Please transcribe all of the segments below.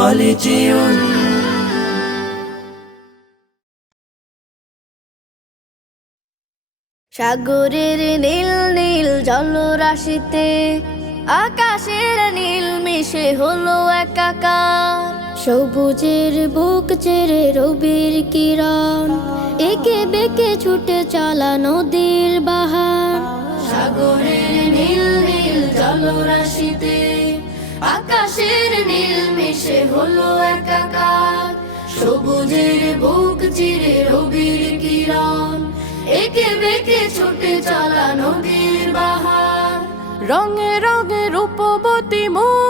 হলে সাগরের নীল নীল জলরাশিতে, আকাশের নীল মিশে হলো একাকার। সবুজের বুক চেরে রবির কিরণ, একে বেঁকে ছুটে চলা নদীর বাহার। সাগরের নীল নীল জলরাশিতে, আকাশের নীল সবুজের বুক চিরে রবির কিরণ, একে বেঁকে ছুটে চলা নদীর বাহার। রঙে রঙে রূপবতী মুগ্ধতা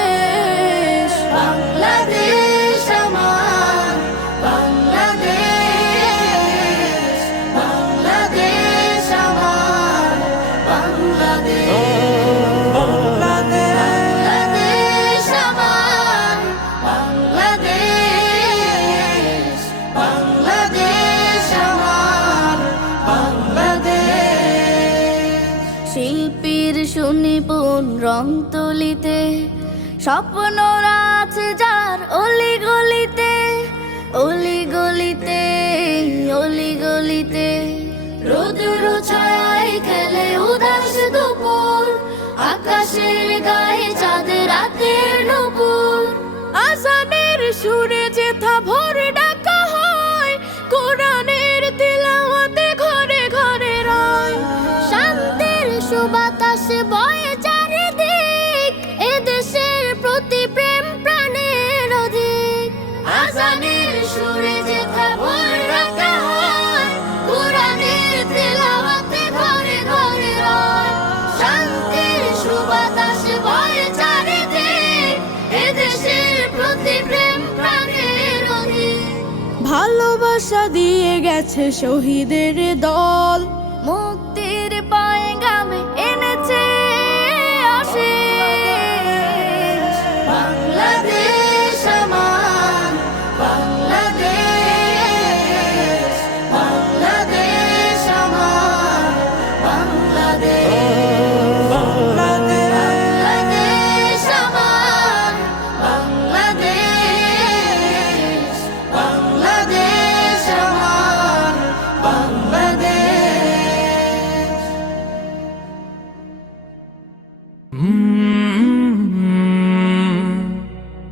শিল্পীর সুনিপুণ রং স্বপ্ন আছে যার অলি গলিতে সুরে ভালোবাসা দিয়ে গেছে শহীদের দল। মুক্তির পায়গামে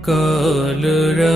कालरा